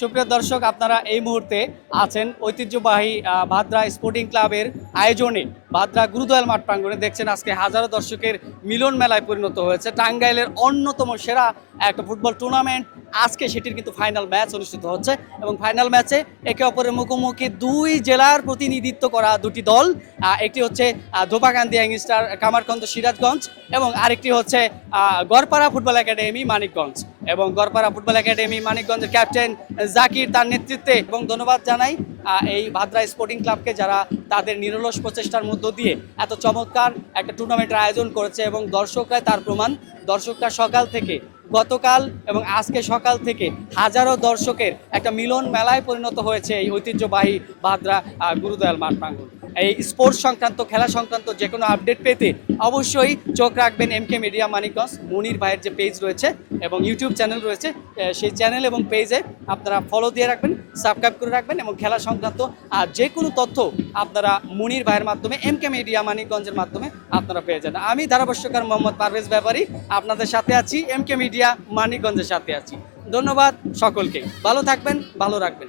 সুপ্রিয় দর্শক আপনারা এই মুহূর্তে আছেন ঐতিহ্যবাহী ভাদ্রা স্পোর্টিং ক্লাবের আয়োজনে। ভাদ্রা গুরুদয়াল মাঠ প্রাঙ্গণে দেখছেন আজকে হাজারো দর্শকের মিলন মেলায় পরিণত হয়েছে। টাঙ্গাইলের অন্যতম সেরা একটা ফুটবল টুর্নামেন্ট আজকে সেটির কিন্তু ফাইনাল ম্যাচ অনুষ্ঠিত হচ্ছে এবং ফাইনাল ম্যাচে একে অপরের মুখোমুখি দুই জেলার প্রতিনিধিত্ব করা দুটি দল। একটি হচ্ছে ধোপাকান্দি ইয়াংস্টার কামারখন্দ সিরাজগঞ্জ এবং আরেকটি হচ্ছে গড়পাড়া ফুটবল একাডেমি মানিকগঞ্জ। এবং গড়পাড়া ফুটবল একাডেমি মানিকগঞ্জের ক্যাপ্টেন জাকির তার নেতৃত্বে এবং ধন্যবাদ জানাই। এই ভাদ্রা স্পোর্টিং ক্লাবকে যারা তাদের নিরলস প্রচেষ্টার মধ্য দিয়ে এত চমৎকার একটা টুর্নামেন্টের আয়োজন করেছে এবং দর্শকরা তার প্রমাণ, দর্শকরা সকাল থেকে, গতকাল এবং আজকে সকাল থেকে হাজারো দর্শকের একটা মিলন মেলায় পরিণত হয়েছে এই ঐতিহ্যবাহী ভাদ্রা গুরুদয়াল মাঠ প্রাঙ্গণ। এই স্পোর্টস সংক্রান্ত, খেলা সংক্রান্ত যে কোনো আপডেট পেতে অবশ্যই চোখ রাখবেন M K media Manikganj Monir ভাইয়ের যে পেজ রয়েছে এবং ইউটিউব চ্যানেল রয়েছে সেই চ্যানেল এবং পেজে আপনারা ফলো দিয়ে রাখবেন সাবস্ক্রাইব করে রাখবেন এবং খেলা সংক্রান্ত আর যে কোনো তথ্য আপনারা মনির ভাইয়ের মাধ্যমে এম কে মিডিয়া মানিকগঞ্জের মাধ্যমে আপনারা পেয়ে যান আমি ধারাভাষ্যকার মোহাম্মদ পারভেজ ব্যাপারী, আপনাদের সাথে আছি এম কে মিডিয়া মানিকগঞ্জের সাথে আছি। ধন্যবাদ সকলকে। ভালো থাকবেন, ভালো রাখবেন।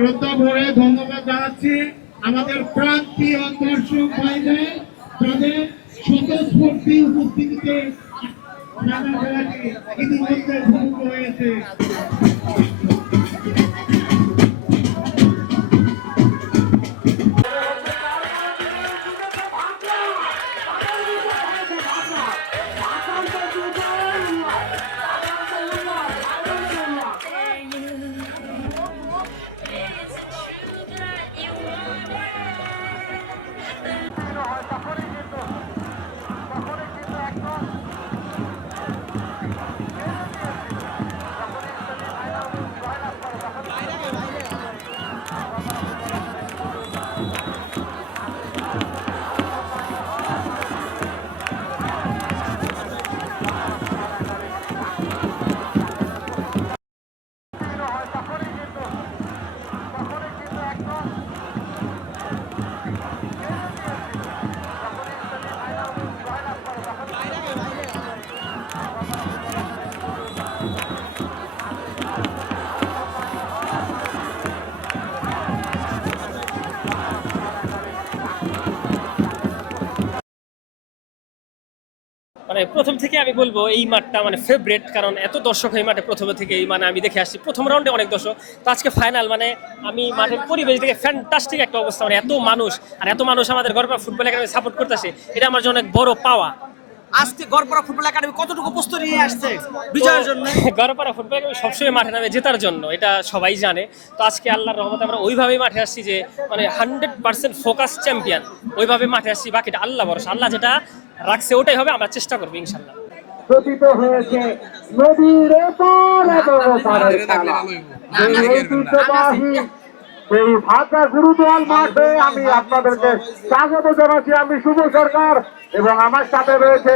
শ্রদ্ধা ভরে ধন্যবাদ জানাচ্ছি। আমাদের প্রান্তীয় দর্শক ভাইদের, তাদের স্বতঃস্ফূর্তি উপস্থিতিতে খেলাটি ইতিমধ্যে ভূমিত হয়েছে মানে প্রথম থেকে আমি বলব এই মাঠটা মানে ফেভারেট কারণ এত দর্শক এই মাঠে প্রথম থেকে মানে আমি দেখে আসছি। প্রথম রাউন্ডে অনেক দর্শক, তো আজকে ফাইনাল মানে আমি মাঠের পরিবেশ দেখে ফ্যান্টাস্টিক একটা অবস্থা মানে এত মানুষ, আর এত মানুষ আমাদের গর্ব ফুটবল একাডেমি সাপোর্ট করতেছে, এটা আমার জন্য অনেক বড় পাওয়া। আজকে গড়পড়া ফুটবল একাডেমি কতটুকু প্রস্তুতি নিয়ে আসছে বিজয়ের জন্য গড়পাড়া ফুটবল একাডেমি সবসময় মাঠে নামে জেতার জন্য এটা সবাই জানে তো আজকে আল্লাহর রহমতে আমরা ওইভাবেই মাঠে আসছি যে মানে হান্ড্রেড পার্সেন্ট ফোকাস চ্যাম্পিয়ন ওইভাবে মাঠে আসছি বাকিটা আল্লাহ ভরসা আল্লাহ যেটা রাখছে ওটাই হবে আমরা চেষ্টা করব ইনশাল্লাহ প্রতীত হয়েছে নদীর এই ভাষা গুরুদয়াল মাঠে আমি আপনাদেরকে স্বাগত জানাচ্ছি। আমি শুভ সরকার এবং আমার সাথে রয়েছে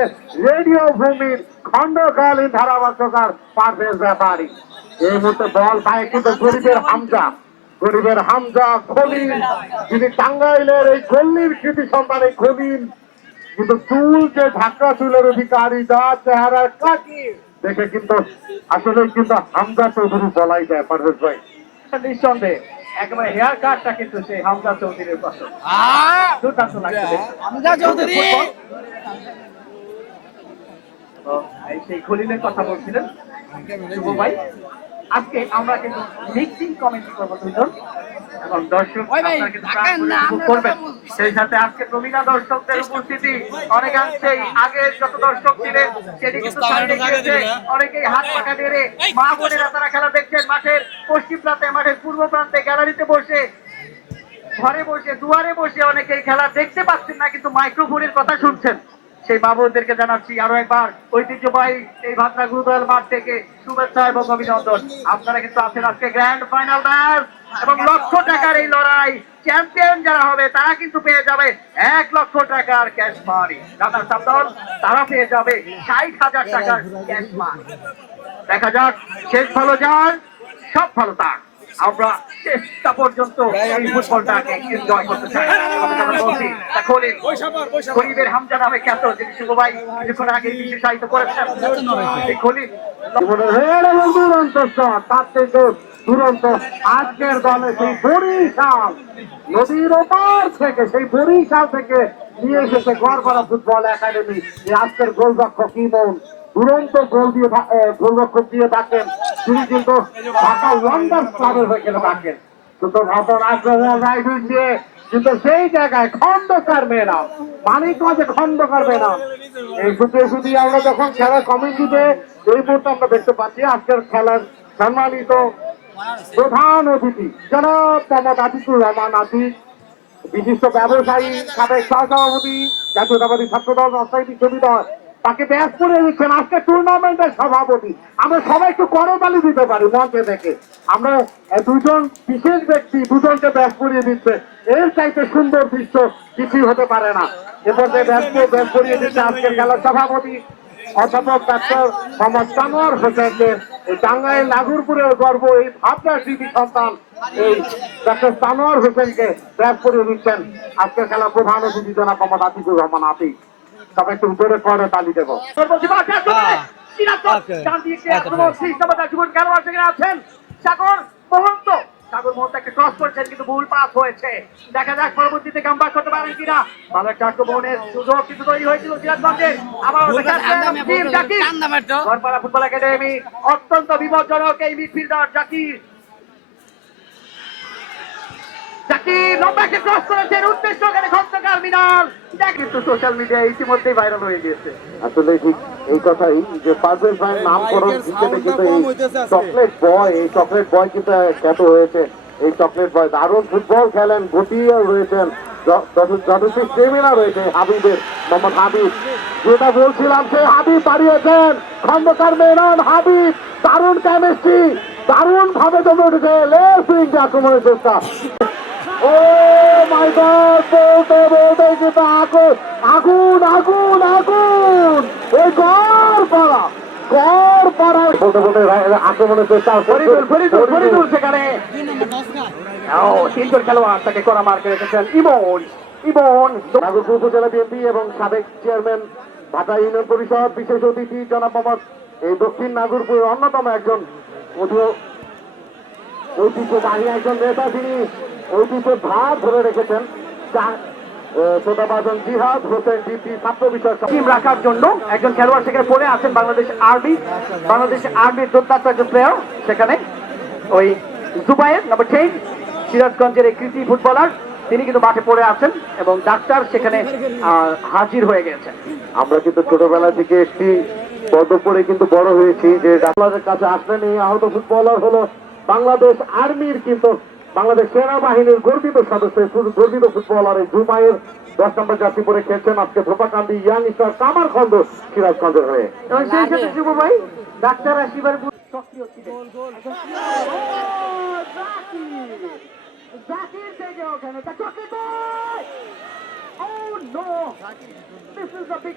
রেডিও ভূমির খণ্ডকালীন ধারাভাষ্যকার পারভেজ ব্যাপারী। এই মুহূর্তে বল পায় কিন্তু গরিবের হামজা। গরিবের হামজা খলিল, যিনি টাঙ্গাইলের এই গল্লির কৃতি সন্তান এই খলিল। কিন্তু চুল যে ঢাকা চুলের অধিকারী যা চেহারার কাকি দেখে কিন্তু আসলে কিন্তু হামজা চৌধুরী বলাই যায়, পারভেজ ভাই। নিঃসন্দেহে। একেবারে হেয়ার কাটটা কিন্তু সেই হামজা চৌধুরীর পছন্দ দুর্দান্ত লাগছে। হামজা চৌধুরী! সেই খলিলের কথা বলছিলেন? শুভ ভাই আজকে আমরা কিন্তু মিক্সিং কমেন্ট করব দুজন। এবং দর্শক করবেন। সেই সাথে আজকে প্রবীণা দর্শকদের উপস্থিতি অনেকাংশেই আগের যত দর্শক ছিলেন সেটি কিন্তু অনেকেই হাত নেড়ে মা বোনেরা তারা খেলা দেখছেন মাঠের পশ্চিম প্রান্তে মাঠের পূর্ব প্রান্তে গ্যালারিতে বসে ঘরে বসে দুয়ারে বসে অনেকেই খেলা দেখতে পাচ্ছেন না কিন্তু মাইক্রোফোনের কথা শুনছেন। সেই বাবুদেরকে জানাচ্ছি আরও একবার ঐতিহ্যবাহী এই ভাতনা গুরুদয়াল মাঠ থেকে শুভেচ্ছা এবং অভিনন্দন। আপনারা কিন্তু আছেন আজকে গ্র্যান্ড ফাইনাল ম্যাচ এবং লক্ষ টাকার এই লড়াই চ্যাম্পিয়ন যারা হবে, তারা কিন্তু পেয়ে যাবে এক লক্ষ টাকার ক্যাশ মানি দাদার সাবধান, তারা পেয়ে যাবে ষাট হাজার টাকার ক্যাশ মানি দেখা যাক, শেষ ভালো যার, সব ভালো তার। আমরা শেষটা পর্যন্ত এই ফুটবলটাকে এনজয় করতে চাই। বলছি খলিল গরিবের হামজা নামে খ্যাত যিনি শুভ ভাই কিছুক্ষণ আগে বিশেষায়িত করেছেন। খলিল তার থেকে দুরন্ত আজকের দলে সেই বরিশাল নদীর ওপার থেকে, সেই বরিশাল থেকে নিয়ে এসেছে গড়পাড়া ফুটবল একাডেমি। আজকের গোলরক্ষক ইমন, দুরন্ত গোল দিয়ে গোলরক্ষক দিয়ে থাকেন। তিনি কিন্তু ঢাকা লন্ডন ক্লাবের হয়ে গেলে থাকেন। কিন্তু ঘটনাক্রম রাইড দিয়ে কিন্তু সেই জায়গায় খন্দকার ম্যাডাম মানিকগঞ্জে খন্দকার ম্যাডাম এই সুতে শুধু আমরা যখন খেলার কমিটিতে এই মুহূর্তে আমরা দেখতে পাচ্ছি, আজকের খেলার সম্মানিত প্রধান অতিথি, জনাব মোহাম্মদ আতিকুর রহমান আতিক বিশিষ্ট ব্যবসায়ী, সাবেক সহসভাপতি, জাতীয়তাবাদী ছাত্রদল রাজশাহী বিশ্ববিদ্যালয় তাকে ব্যাস করে দিচ্ছেন আজকে টুর্নামেন্টের সভাপতি। আমরা সবাই একটু করতালি দিতে পারি, মঞ্চে থেকে। আমরা দুজন বিশেষ ব্যক্তি, দুজনকে ব্যাস করিয়ে দিচ্ছে। এর চাইতে সুন্দর দৃশ্য কিছুই হতে পারে না। এরপর ব্যাস ব্যাস করিয়ে দিচ্ছে আজকের খেলার সভাপতি। অধ্যাপক ডাক্তার মোহাম্মদ সানোয়ার হোসেনকে এই টাঙ্গাইল নাগরপুরের গর্ব এই ভাবনা স্মৃতি সন্তান এই ডাক্তার সানোয়ার হোসেনকে ব্যাগ করে দিচ্ছেন আজকের খেলা প্রধান অতিথি জনাব মোহাম্মদ আতিকুর রহমান আতিক। তবে একটু উপরে করে তালি দেবো। আছেন। সাগর মহন্ত। সাগর মহন্ত একটা ক্রস করেছেন কিন্তু ভুল পাস হয়েছে। দেখা যাক পরবর্তীতে কামব্যাক করতে পারেন কিনা। ভালো একটা আক্রমণের সুযোগ কিন্তু তৈরি হয়েছিল সিরাজগঞ্জে আবার team Zakir. Gharpara football academy অত্যন্ত বিপজ্জনক এই মিডফিল্ডার জাকির। জাকির লম্বা ক্রস করেছেন উদ্দেশ্য ওখানে খন্দকার মিনার যা কিন্তু সোশ্যাল মিডিয়ায় ইতিমধ্যেই ভাইরাল হয়ে গিয়েছে। আসলে ঠিক। এই কথাই যে পারভেজ ভাইয়ের নামকরণ হিসেবে কিন্তু এই চকলেট বয় এই চকলেট বয় কিন্তু খ্যাত হয়েছে। এই চকলেট বয় দারুণ ফুটবল খেলেন গতিও রয়েছেন। যথেষ্ট স্টেমিনা রয়েছে হাবিবের মোহাম্মদ হাবিব। যেটা বলছিলাম সে হাবিব বাড়িয়েছেন খন্দকার মেনন হাবিব দারুণ কেমিস্ট্রি দারুণ ভাবে জমে উঠেছে। লেফট উইং আক্রমণের চেষ্টা ও মাই গড বলতে বলতে কিন্তু আগুন আগুন আগুন আগুন। এই গড় পাড়া গড় পাড়া। বলতে বলতে আক্রমণের চেষ্টা ফরিদুল ফরিদুল ফরিদুল। সেখানে। তিনজন খেলোয়াড় তাকে করা মার্কে রেখেছেন ইমন ইমন। নাগরপুর উপজেলা বিএনপি এবং সাবেক চেয়ারম্যান ভাটা ইউনিয়ন পরিষদ বিশেষ অতিথি জনাব মোহাম্মদ এই দক্ষিণ নাগরপুরের অন্যতম একজন ঐতিহ্যবাহী একজন নেতা তিনি ঐতিহ্যের ভার ধরে রেখেছেন। শ্রোতাবাজন জিহাদ হোসেন ডিপি ছাত্র বিষয়ক টিম রাখার জন্য একজন খেলোয়াড় সেখানে পড়ে আছেন বাংলাদেশ আর্মি বাংলাদেশ আর্মির দুর্দান্ত একজন প্লেয়ার সেখানে ওই জুবাইর নাম্বার টেন সিরাজগঞ্জের এই কৃতি ফুটবলার তিনি কিন্তু মাঠে পড়ে আছেন এবং ডাক্তার সেখানে হাজির হয়ে গেছেন। আমরা কিন্তু ছোটবেলা থেকে একটি পদ পড়ে কিন্তু বড় হয়েছি যে ডাক্তারের কাছে আসলেন এই আহত ফুটবলার হলো বাংলাদেশ আর্মির কিন্তু বাংলাদেশ সেনাবাহিনীর গর্বিত সদস্য গর্বিত ফুটবলার এই জুমাইয়ের দশ নম্বর জাতি পরে খেলছেন আজকে ধোপাকান্দি ইয়াং স্টার কামার খন্ড সিরাজগঞ্জের হয়ে। এবং সেই সাথে শুভ ভাই ডাক্তার আসিবার সক্রিয় ছিলেন। জাকির থেকে ওখানে তা চকে Oh no! This is a big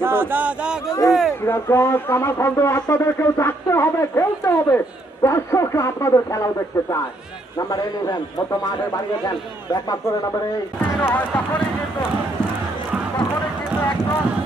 এই কামাখন্দ আপনাদেরকেও জাগতে হবে খেলতে হবে। দর্শকরা আপনাদের খেলাও দেখতে চায়। নাম্বার ইলেভেন মতো মাঠে বাড়িয়েছেন ব্যাকপাস করে নাম্বার এই তখনই কিন্তু তখনই কিন্তু একদম